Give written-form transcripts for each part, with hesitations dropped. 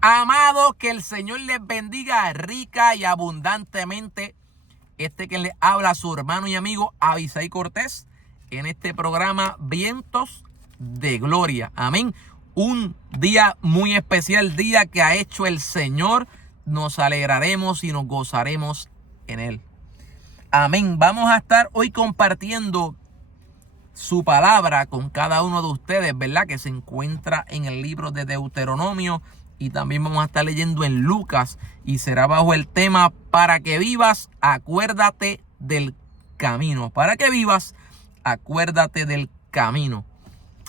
Amados, que el Señor les bendiga rica y abundantemente. Que les habla su hermano y amigo Abisaí Cortés en este programa Vientos de Gloria. Amén. Un día muy especial, día que ha hecho el Señor. Nos alegraremos y nos gozaremos en él. Amén. Vamos a estar hoy compartiendo su palabra con cada uno de ustedes, ¿verdad? Que se encuentra en el libro de Deuteronomio. Y también vamos a estar leyendo en Lucas y será bajo el tema para que vivas, acuérdate del camino. Para que vivas, acuérdate del camino.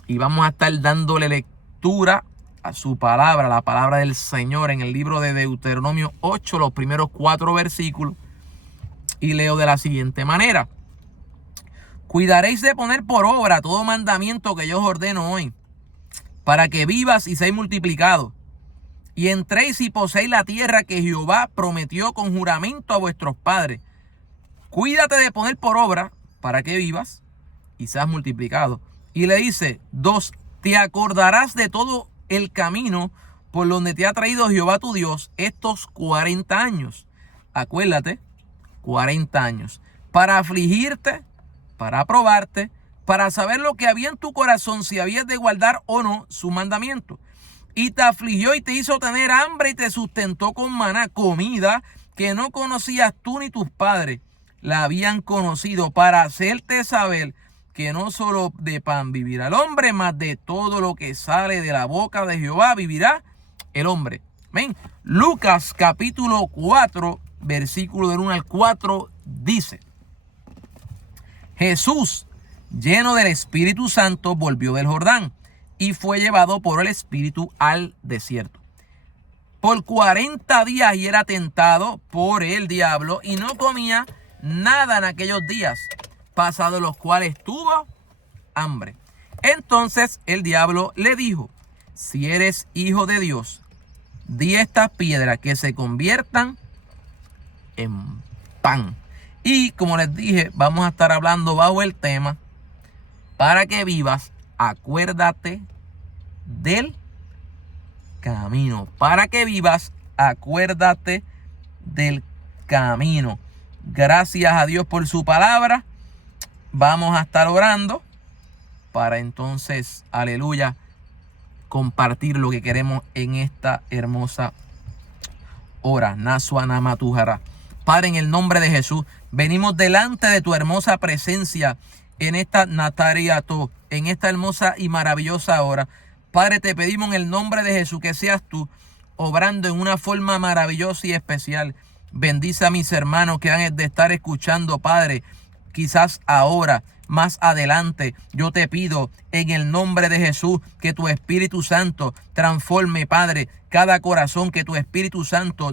Y vamos a estar dándole lectura a su palabra, la palabra del Señor en el libro de Deuteronomio 8, los primeros 4 versículos. Y leo de la siguiente manera. Cuidaréis de poner por obra todo mandamiento que yo os ordeno hoy, para que vivas y seáis multiplicados. Y entréis y poseéis la tierra que Jehová prometió con juramento a vuestros padres. Cuídate de poner por obra para que vivas y seas multiplicado. Y le dice, 2, te acordarás de todo el camino por donde te ha traído Jehová tu Dios estos 40 años. Acuérdate, 40 años. Para afligirte, para probarte, para saber lo que había en tu corazón, si habías de guardar o no su mandamiento. Y te afligió y te hizo tener hambre y te sustentó con maná, comida que no conocías tú ni tus padres la habían conocido, para hacerte saber que no solo de pan vivirá el hombre, mas de todo lo que sale de la boca de Jehová vivirá el hombre. Amén. Lucas capítulo 4, versículo del 1 al 4 dice: Jesús, lleno del Espíritu Santo, volvió del Jordán y fue llevado por el Espíritu al desierto. Por 40 días y era tentado por el diablo y no comía nada en aquellos días, pasados los cuales tuvo hambre. Entonces el diablo le dijo: si eres hijo de Dios, di a estas piedras que se conviertan en pan. Y como les dije, vamos a estar hablando bajo el tema para que vivas, acuérdate del camino. Para que vivas, acuérdate del camino. Gracias a Dios por su palabra. Vamos a estar orando para entonces, aleluya, compartir lo que queremos en esta hermosa hora. Nasua Matujara. Padre, en el nombre de Jesús, venimos delante de tu hermosa presencia en esta Natariato, en esta hermosa y maravillosa hora. Padre, te pedimos en el nombre de Jesús que seas tú obrando en una forma maravillosa y especial. Bendice a mis hermanos que han de estar escuchando, Padre, quizás ahora, más adelante. Yo te pido en el nombre de Jesús que tu Espíritu Santo transforme, Padre, cada corazón, que tu Espíritu Santo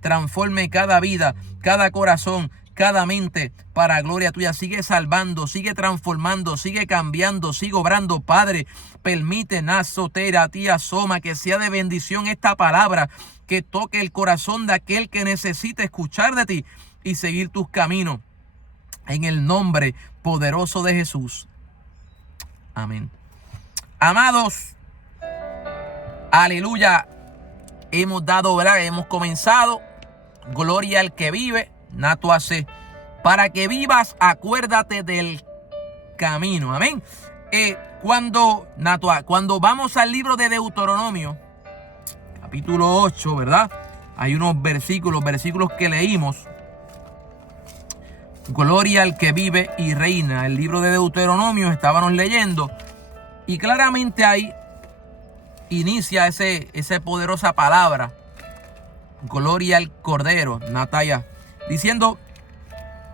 transforme cada vida, cada corazón, cada mente para gloria tuya. Sigue salvando, sigue transformando, sigue cambiando, sigue obrando, Padre. Permite, Nasotera, tía Soma, que sea de bendición esta palabra, que toque el corazón de aquel que necesita escuchar de ti y seguir tus caminos. En el nombre poderoso de Jesús. Amén. Amados, aleluya. Hemos dado, ¿verdad? Hemos comenzado. Gloria al que vive. Nato hace. Para que vivas, acuérdate del camino. Amén. Cuando vamos al libro de Deuteronomio, capítulo 8, ¿verdad? Hay unos versículos que leímos. Gloria al que vive y reina. El libro de Deuteronomio estábamos leyendo. Y claramente ahí inicia esa poderosa palabra. Gloria al Cordero, Nataya, diciendo: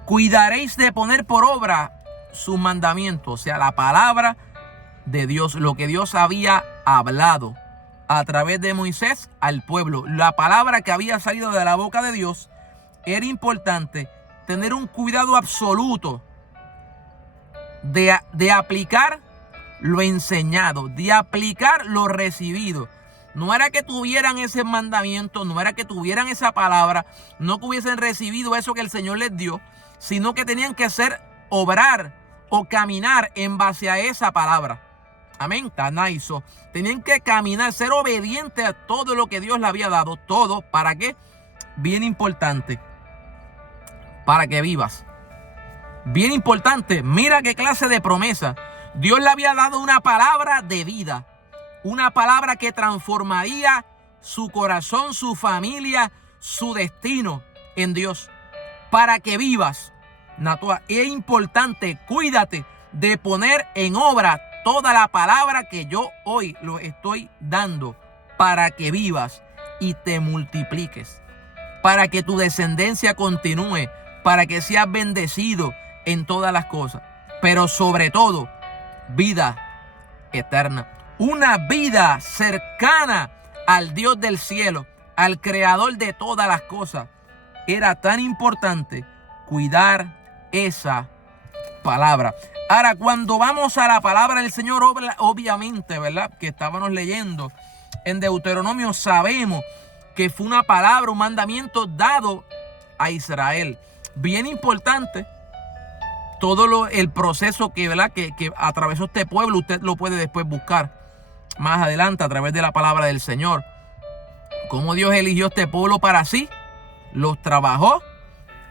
cuidaréis de poner por obra sus mandamientos. O sea, la palabra de Dios, lo que Dios había hablado a través de Moisés al pueblo. La palabra que había salido de la boca de Dios. Era importante tener un cuidado absoluto de aplicar lo enseñado, de aplicar lo recibido. No era que tuvieran ese mandamiento, no era que tuvieran esa palabra, no que hubiesen recibido eso que el Señor les dio, sino que tenían que obrar o caminar en base a esa palabra. Amén. Tanaizo. Tenían que caminar, ser obedientes a todo lo que Dios le había dado. Todo, ¿para qué? Bien importante. Para que vivas. Bien importante. Mira qué clase de promesa. Dios le había dado una palabra de vida. Una palabra que transformaría su corazón, su familia, su destino en Dios. Para que vivas. Es importante, cuídate de poner en obra toda la palabra que yo hoy lo estoy dando. Para que vivas y te multipliques. Para que tu descendencia continúe. Para que seas bendecido en todas las cosas. Pero sobre todo, vida eterna. Una vida cercana al Dios del cielo, al creador de todas las cosas. Era tan importante cuidar esa palabra. Ahora, cuando vamos a la palabra del Señor, obviamente, ¿verdad? Que estábamos leyendo en Deuteronomio, sabemos que fue una palabra, un mandamiento dado a Israel. Bien importante. Todo el proceso ¿verdad? Que atravesó este pueblo, usted lo puede después buscar más adelante a través de la palabra del Señor. Cómo Dios eligió este pueblo para sí, los trabajó,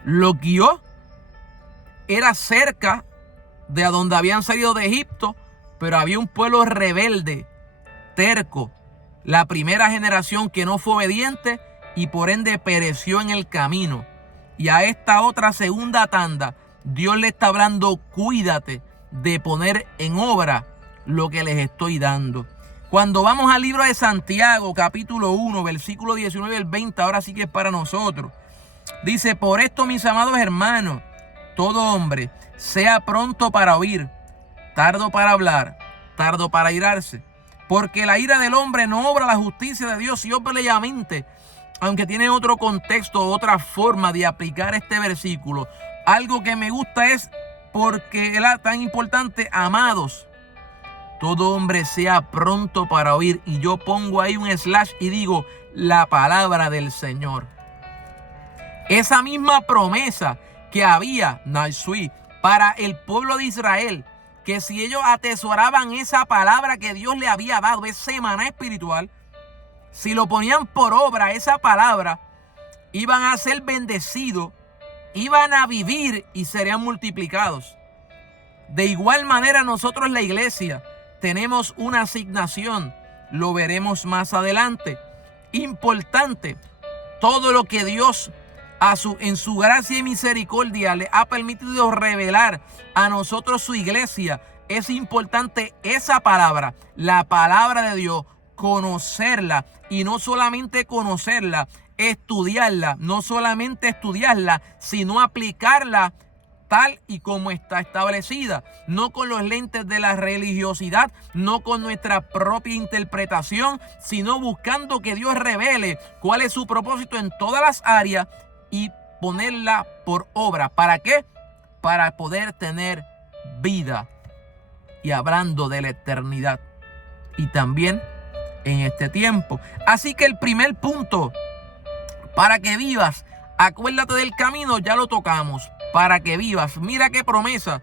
los guió. Era cerca de a donde habían salido de Egipto, pero había un pueblo rebelde, terco. La primera generación que no fue obediente y por ende pereció en el camino. Y a esta otra segunda tanda, Dios le está hablando, cuídate de poner en obra lo que les estoy dando. Cuando vamos al libro de Santiago, capítulo 1, versículo 19 al 20, ahora sí que es para nosotros. Dice, por esto, mis amados hermanos, todo hombre sea pronto para oír, tardo para hablar, tardo para irarse. Porque la ira del hombre no obra la justicia de Dios, y obviamente, aunque tiene otro contexto, otra forma de aplicar este versículo. Algo que me gusta es porque era tan importante, amados, todo hombre sea pronto para oír. Y yo pongo ahí un slash y digo, la palabra del Señor. Esa misma promesa que había, Naisui, para el pueblo de Israel, que si ellos atesoraban esa palabra que Dios le había dado, ese maná espiritual, si lo ponían por obra, esa palabra, iban a ser bendecidos, iban a vivir y serían multiplicados. De igual manera, nosotros, la iglesia, tenemos una asignación. Lo veremos más adelante. Importante, todo lo que Dios en su gracia y misericordia le ha permitido revelar a nosotros, su iglesia. Es importante esa palabra, la palabra de Dios, conocerla, y no solamente conocerla, estudiarla, no solamente estudiarla, sino aplicarla tal y como está establecida, no con los lentes de la religiosidad, no con nuestra propia interpretación, sino buscando que Dios revele cuál es su propósito en todas las áreas y ponerla por obra. ¿Para qué? Para poder tener vida. Y hablando de la eternidad y también en este tiempo. Así que el primer punto, para que vivas, acuérdate del camino, ya lo tocamos. Para que vivas, mira qué promesa: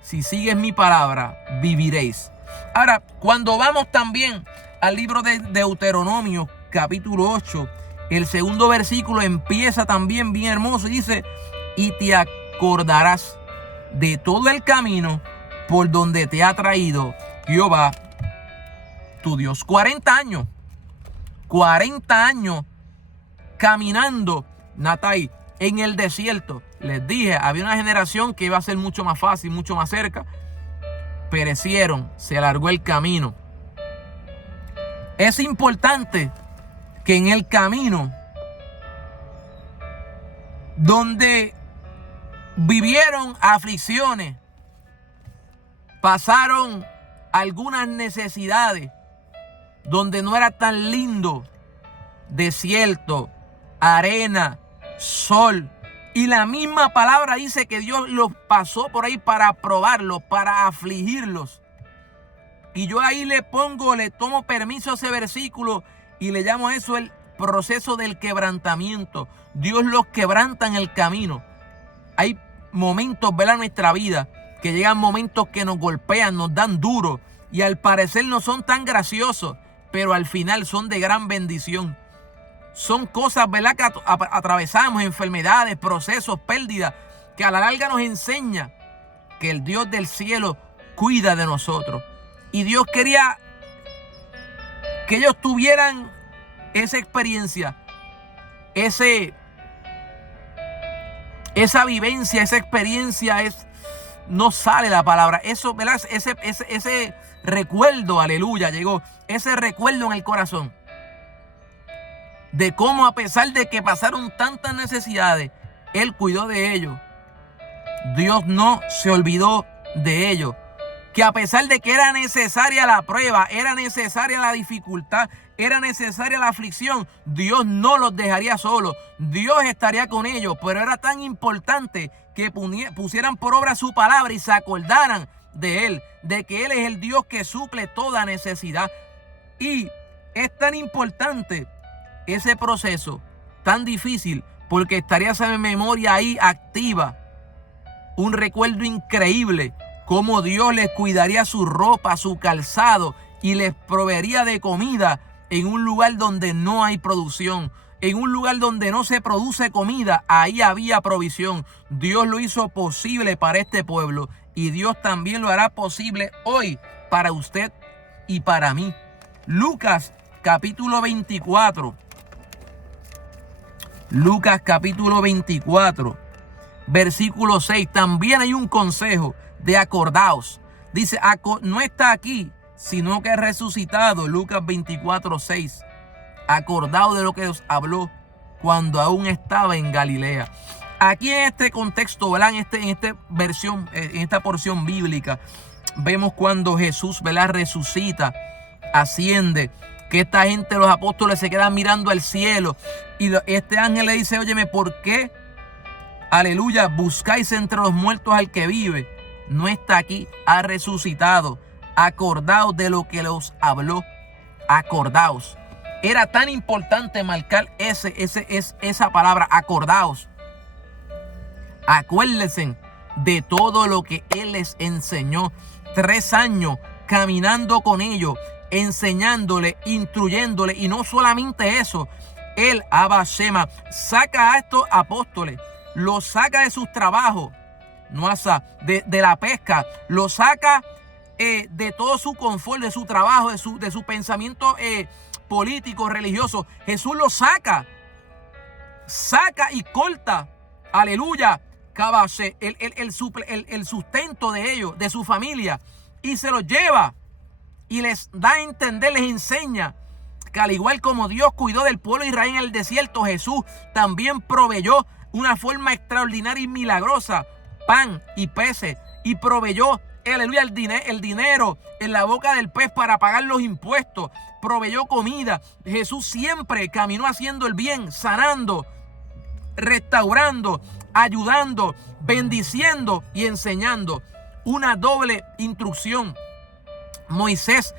si sigues mi palabra, viviréis. Ahora, cuando vamos también al libro de Deuteronomio, capítulo 8, el segundo versículo empieza también bien hermoso y dice, y te acordarás de todo el camino por donde te ha traído Jehová tu Dios. 40 años caminando, Natai, en el desierto. Les dije, había una generación que iba a ser mucho más fácil, mucho más cerca. Perecieron, se alargó el camino. Es importante que en el camino donde vivieron aflicciones, pasaron algunas necesidades, donde no era tan lindo, desierto, arena, sol. Y la misma palabra dice que Dios los pasó por ahí para probarlos, para afligirlos. Y yo ahí le tomo permiso a ese versículo y le llamo a eso el proceso del quebrantamiento. Dios los quebranta en el camino. Hay momentos, ¿verdad?, en nuestra vida, que llegan momentos que nos golpean, nos dan duro, y al parecer no son tan graciosos, pero al final son de gran bendición. Son cosas, ¿verdad?, que atravesamos, enfermedades, procesos, pérdidas, que a la larga nos enseña que el Dios del cielo cuida de nosotros. Y Dios quería que ellos tuvieran esa experiencia, esa vivencia, esa experiencia no sale la palabra. Eso, ¿verdad? Ese recuerdo, aleluya, llegó. Ese recuerdo en el corazón. De cómo a pesar de que pasaron tantas necesidades, Él cuidó de ellos. Dios no se olvidó de ellos. Que a pesar de que era necesaria la prueba, era necesaria la dificultad, era necesaria la aflicción, Dios no los dejaría solos. Dios estaría con ellos, pero era tan importante que pusieran por obra su palabra y se acordaran de Él, de que Él es el Dios que suple toda necesidad. Y es tan importante ese proceso, tan difícil, porque estaría esa memoria ahí activa, un recuerdo increíble, cómo Dios les cuidaría su ropa, su calzado y les proveería de comida en un lugar donde no hay producción. En un lugar donde no se produce comida, ahí había provisión. Dios lo hizo posible para este pueblo y Dios también lo hará posible hoy para usted y para mí. Lucas capítulo 24. Lucas capítulo 24, versículo 6. También hay un consejo de acordaos. Dice, no está aquí, sino que es resucitado. Lucas 24, 6. Acordaos de lo que os habló cuando aún estaba en Galilea. Aquí en este contexto, ¿verdad? En esta porción bíblica, vemos cuando Jesús, ¿verdad?, resucita, asciende, que esta gente, los apóstoles, se quedan mirando al cielo. Y este ángel le dice, óyeme, ¿por qué, aleluya, buscáis entre los muertos al que vive? No está aquí, ha resucitado. Acordaos de lo que los habló. Acordaos. Era tan importante marcar esa palabra, acordaos. Acuérdense de todo lo que Él les enseñó. 3 años caminando con ellos, enseñándole, instruyéndole. Y no solamente eso, Él, Abba Shema, saca a estos apóstoles, los saca de sus trabajos, de la pesca, los saca de todo su confort, de su trabajo, de su pensamiento político, religioso. Jesús los saca y corta, aleluya, el sustento de ellos, de su familia, y se los lleva y les da a entender, les enseña que al igual como Dios cuidó del pueblo de Israel en el desierto, Jesús también proveyó una forma extraordinaria y milagrosa pan y peces, y proveyó, aleluya, el dinero en la boca del pez para pagar los impuestos, proveyó comida. Jesús siempre caminó haciendo el bien, sanando, restaurando, ayudando, bendiciendo y enseñando. Una doble instrucción. Moisés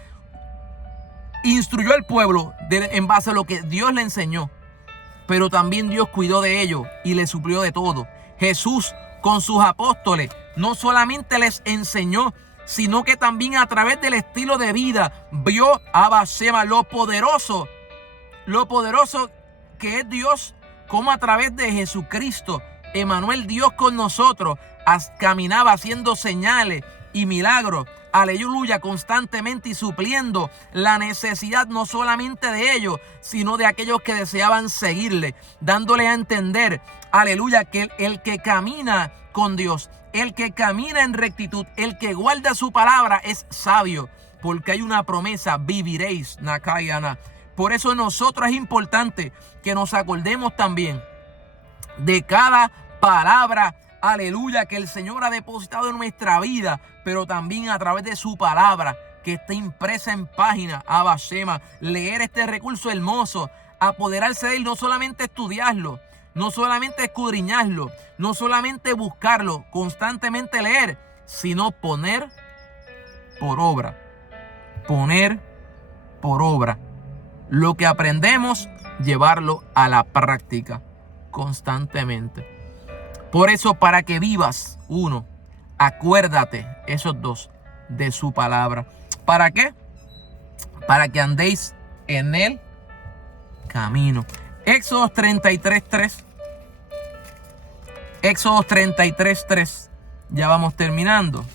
instruyó al pueblo en base a lo que Dios le enseñó, pero también Dios cuidó de ellos y les suplió de todo. Jesús con sus apóstoles no solamente les enseñó, sino que también a través del estilo de vida vio a Abba Shema, lo poderoso que es Dios, como a través de Jesucristo, Emmanuel, Dios con nosotros, caminaba haciendo señales y milagros, aleluya, constantemente, y supliendo la necesidad no solamente de ellos, sino de aquellos que deseaban seguirle, dándole a entender, aleluya, que el que camina con Dios, el que camina en rectitud, el que guarda su palabra es sabio, porque hay una promesa: viviréis, Nakayana. Por eso nosotros es importante que nos acordemos también de cada palabra, aleluya, que el Señor ha depositado en nuestra vida, pero también a través de su palabra que está impresa en página, Abba Shema. Leer este recurso hermoso, apoderarse de él, no solamente estudiarlo, no solamente escudriñarlo, no solamente buscarlo, constantemente leer, sino poner por obra. Poner por obra lo que aprendemos, llevarlo a la práctica constantemente. Por eso, para que vivas, 1, acuérdate, esos 2, de su palabra. ¿Para qué? Para que andéis en el camino. Éxodo 33:3. Éxodo 33:3. Ya vamos terminando.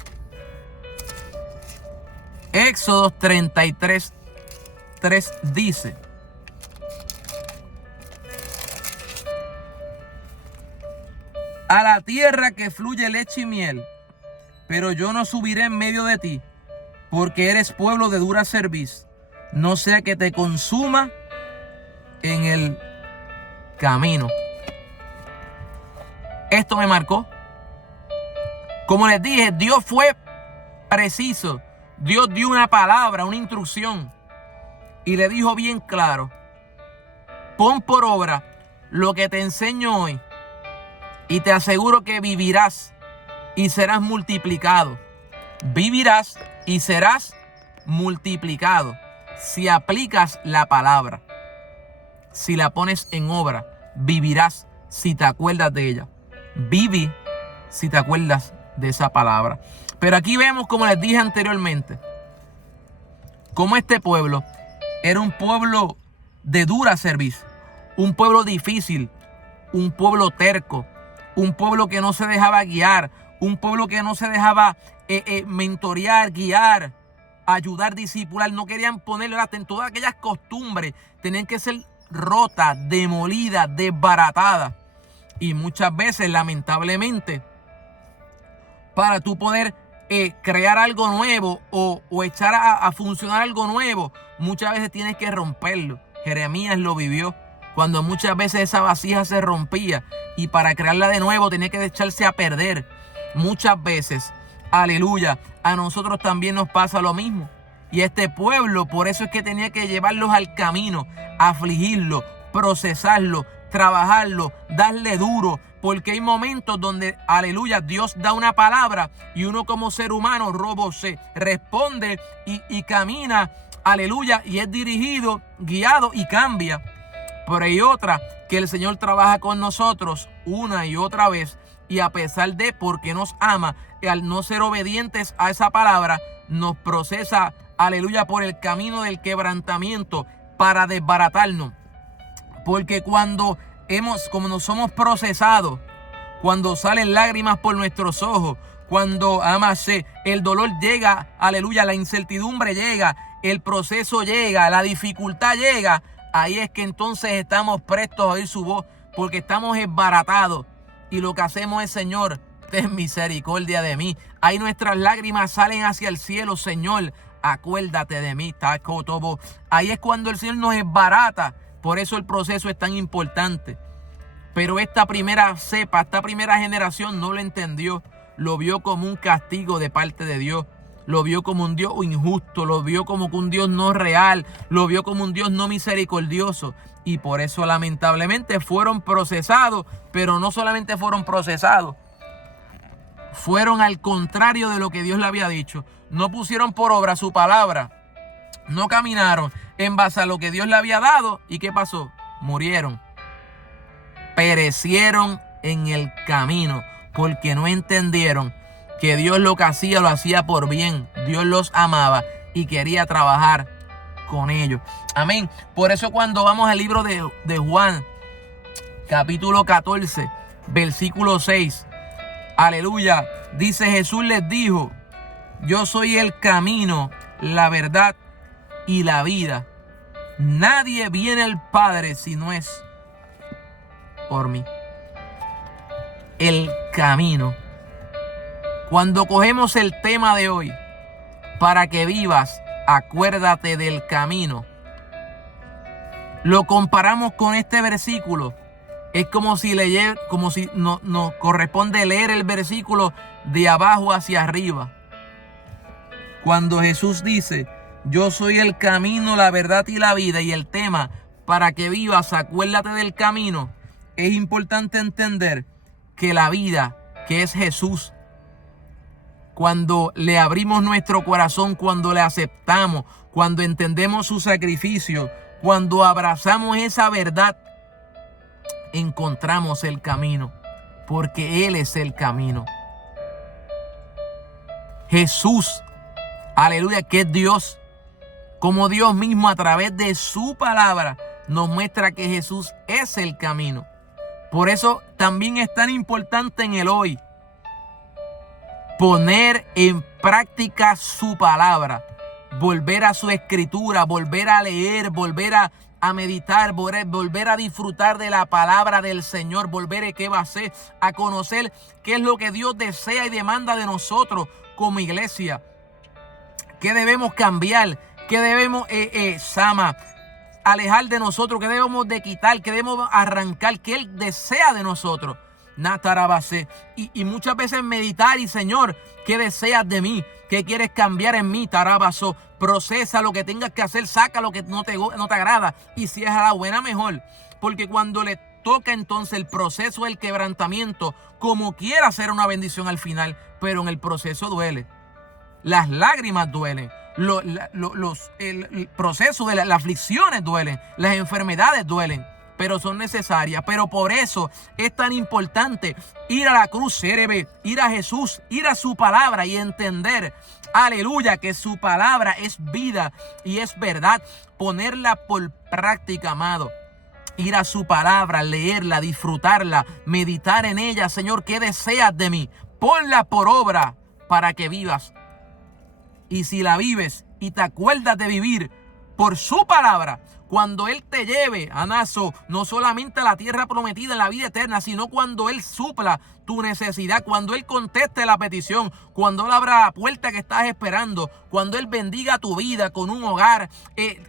Éxodo 33:3 dice: a la tierra que fluye leche y miel, pero yo no subiré en medio de ti, porque eres pueblo de dura cerviz, no sea que te consuma en el camino. Esto me marcó. Como les dije, Dios fue preciso. Dios dio una palabra, una instrucción, y le dijo bien claro: pon por obra lo que te enseño hoy, y te aseguro que vivirás y serás multiplicado. Vivirás y serás multiplicado si aplicas la palabra. Si la pones en obra, vivirás si te acuerdas de ella. Viví si te acuerdas de esa palabra. Pero aquí vemos, como les dije anteriormente, cómo este pueblo era un pueblo de dura cerviz, un pueblo difícil, un pueblo terco, un pueblo que no se dejaba guiar, un pueblo que no se dejaba mentorear, guiar, ayudar, discipular. No querían ponerle en todas aquellas costumbres, tenían que ser rotas, demolidas, desbaratadas. Y muchas veces, lamentablemente, para tú poder crear algo nuevo o echar a funcionar algo nuevo, muchas veces tienes que romperlo. Jeremías lo vivió, cuando muchas veces esa vasija se rompía y para crearla de nuevo tenía que echarse a perder. Muchas veces, aleluya, a nosotros también nos pasa lo mismo. Y este pueblo, por eso es que tenía que llevarlos al camino, afligirlo, procesarlo, trabajarlo, darle duro, porque hay momentos donde, aleluya, Dios da una palabra y uno como ser humano, se responde y camina, aleluya, y es dirigido, guiado y cambia. Pero hay otra que el Señor trabaja con nosotros una y otra vez, y a pesar de, porque nos ama, y al no ser obedientes a esa palabra, nos procesa, aleluya, por el camino del quebrantamiento para desbaratarnos. Porque cuando nos somos procesados, cuando salen lágrimas por nuestros ojos, cuando el dolor llega, aleluya, la incertidumbre llega, el proceso llega, la dificultad llega, ahí es que entonces estamos prestos a oír su voz, porque estamos desbaratados. Y lo que hacemos es: Señor, ten misericordia de mí. Ahí nuestras lágrimas salen hacia el cielo: Señor, acuérdate de mí. Ahí es cuando el Señor nos desbarata. Por eso el proceso es tan importante. Pero esta primera cepa, esta primera generación no lo entendió. Lo vio como un castigo de parte de Dios. Lo vio como un Dios injusto. Lo vio como un Dios no real. Lo vio como un Dios no misericordioso. Y por eso lamentablemente fueron procesados. Pero no solamente fueron procesados, fueron al contrario de lo que Dios le había dicho. No pusieron por obra su palabra. No caminaron en base a lo que Dios le había dado. ¿Y qué pasó? Murieron. Perecieron en el camino, porque no entendieron que Dios lo que hacía, lo hacía por bien. Dios los amaba y quería trabajar con ellos. Amén. Por eso cuando vamos al libro de Juan, capítulo 14, versículo 6, aleluya, dice: Jesús les dijo: yo soy el camino, la verdad y la vida. Nadie viene al Padre si no es por mí. El camino. Cuando cogemos el tema de hoy, para que vivas, acuérdate del camino, lo comparamos con este versículo. Es como si nos corresponde leer el versículo de abajo hacia arriba. Cuando Jesús dice: yo soy el camino, la verdad y la vida, y el tema, para que vivas, acuérdate del camino, es importante entender que la vida, que es Jesús, cuando le abrimos nuestro corazón, cuando le aceptamos, cuando entendemos su sacrificio, cuando abrazamos esa verdad, encontramos el camino, porque Él es el camino. Jesús Aleluya, que es Dios. Como Dios mismo a través de su palabra nos muestra que Jesús es el camino. Por eso también es tan importante en el hoy poner en práctica su palabra, volver a su escritura, volver a leer, volver a meditar, volver a disfrutar de la palabra del Señor, volver a qué va a hacer, a conocer qué es lo que Dios desea y demanda de nosotros como iglesia, qué debemos cambiar, qué debemos alejar de nosotros, qué debemos de quitar, qué debemos arrancar, qué Él desea de nosotros. Y muchas veces meditar y Señor, ¿qué deseas de mí? ¿Qué quieres cambiar en mí? Tarabaso, procesa lo que tengas que hacer, saca lo que no te agrada. Y si es a la buena, mejor. Porque cuando le toca entonces el proceso del quebrantamiento, como quiera ser una bendición al final, pero en el proceso duele. Las lágrimas duelen. El proceso de las aflicciones duelen. Las enfermedades duelen. Pero son necesarias. Pero por eso es tan importante ir a la cruz, ir a Jesús, ir a su palabra y entender, aleluya, que su palabra es vida y es verdad. Ponerla por práctica, amado. Ir a su palabra, leerla, disfrutarla, meditar en ella. Señor, ¿qué deseas de mí? Ponla por obra para que vivas. Y si la vives y te acuerdas de vivir por su palabra, cuando Él te lleve, Anaso, no solamente a la tierra prometida en la vida eterna, sino cuando Él supla tu necesidad, cuando Él conteste la petición, cuando Él abra la puerta que estás esperando, cuando Él bendiga tu vida con un hogar,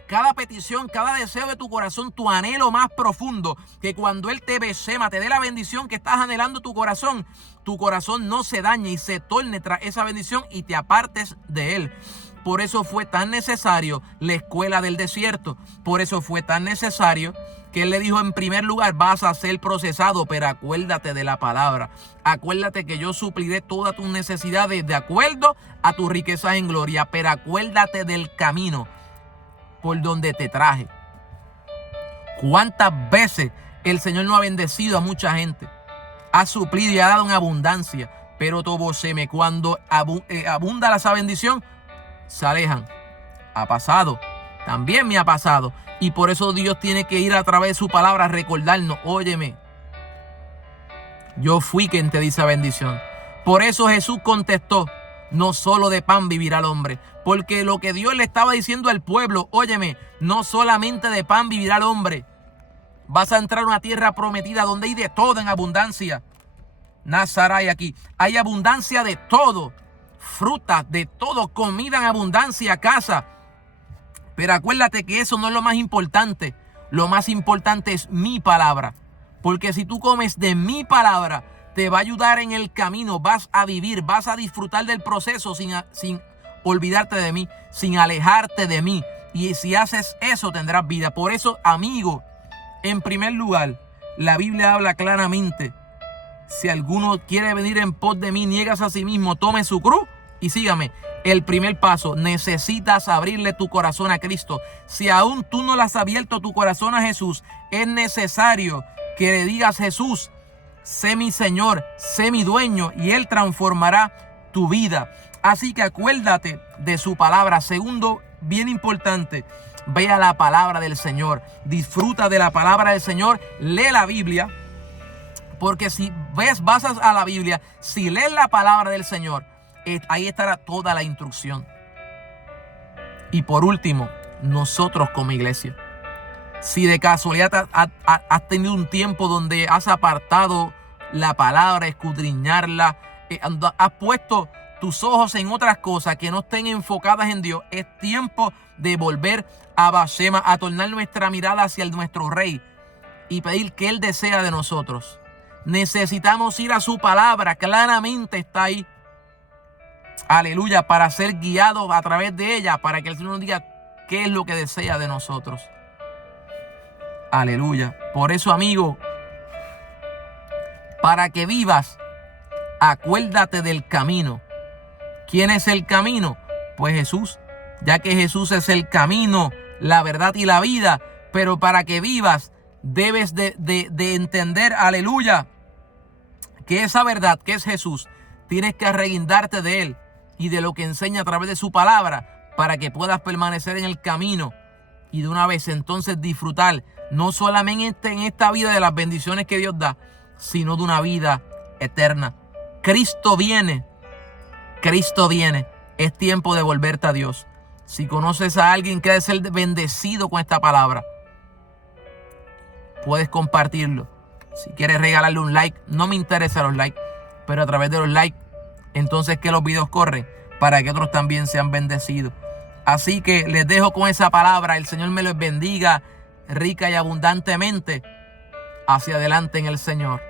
cada petición, cada deseo de tu corazón, tu anhelo más profundo, que cuando Él te besema, te dé la bendición que estás anhelando tu corazón no se dañe y se torne tras esa bendición y te apartes de Él. Por eso fue tan necesario la escuela del desierto. Por eso fue tan necesario que Él le dijo en primer lugar, vas a ser procesado, pero acuérdate de la palabra. Acuérdate que yo supliré todas tus necesidades de acuerdo a tus riquezas en gloria. Pero acuérdate del camino por donde te traje. ¿Cuántas veces el Señor no ha bendecido a mucha gente? Ha suplido y ha dado en abundancia. Pero cuando abunda esa bendición, se alejan. Ha pasado. También me ha pasado. Y por eso Dios tiene que ir a través de su palabra a recordarnos, óyeme, yo fui quien te di esa bendición. Por eso Jesús contestó, no solo de pan vivirá el hombre. Porque lo que Dios le estaba diciendo al pueblo, óyeme, no solamente de pan vivirá el hombre. Vas a entrar a una tierra prometida donde hay de todo en abundancia. Nazaray aquí. Hay abundancia de todo. Frutas, de todo, comida en abundancia, casa. Pero acuérdate que eso no es lo más importante. Lo más importante es mi palabra. Porque si tú comes de mi palabra, te va a ayudar en el camino. Vas a vivir, vas a disfrutar del proceso sin olvidarte de mí, sin alejarte de mí. Y si haces eso, tendrás vida. Por eso, amigo, en primer lugar, la Biblia habla claramente. Si alguno quiere venir en pos de mí, niegas a sí mismo, tome su cruz y sígame. El primer paso, necesitas abrirle tu corazón a Cristo. Si aún tú no le has abierto tu corazón a Jesús, es necesario que le digas, Jesús, sé mi Señor, sé mi dueño, y Él transformará tu vida. Así que acuérdate de su palabra. Segundo, bien importante, ve a la palabra del Señor. Disfruta de la palabra del Señor. Lee la Biblia. Porque si vas a la Biblia, si lees la palabra del Señor, ahí estará toda la instrucción. Y por último, nosotros como iglesia, si de casualidad has tenido un tiempo donde has apartado la palabra, escudriñarla, has puesto tus ojos en otras cosas que no estén enfocadas en Dios, es tiempo de volver a Bashema, a tornar nuestra mirada hacia nuestro Rey y pedir que Él desea de nosotros. Necesitamos ir a su palabra, claramente está ahí. Aleluya, para ser guiados a través de ella, para que el Señor nos diga qué es lo que desea de nosotros. Aleluya. Por eso, amigo, para que vivas, acuérdate del camino. ¿Quién es el camino? Pues Jesús, ya que Jesús es el camino, la verdad y la vida. Pero para que vivas, debes de entender, aleluya, que esa verdad que es Jesús, tienes que arreguindarte de Él y de lo que enseña a través de su palabra, para que puedas permanecer en el camino y de una vez entonces disfrutar no solamente en esta vida de las bendiciones que Dios da, sino de una vida eterna. Cristo viene. Cristo viene. Es tiempo de volverte a Dios. Si conoces a alguien que debe ser bendecido con esta palabra, puedes compartirlo. Si quieres regalarle un like, no me interesan los likes, pero a través de los likes, entonces que los videos corren para que otros también sean bendecidos. Así que les dejo con esa palabra. El Señor me los bendiga rica y abundantemente. Hacia adelante en el Señor.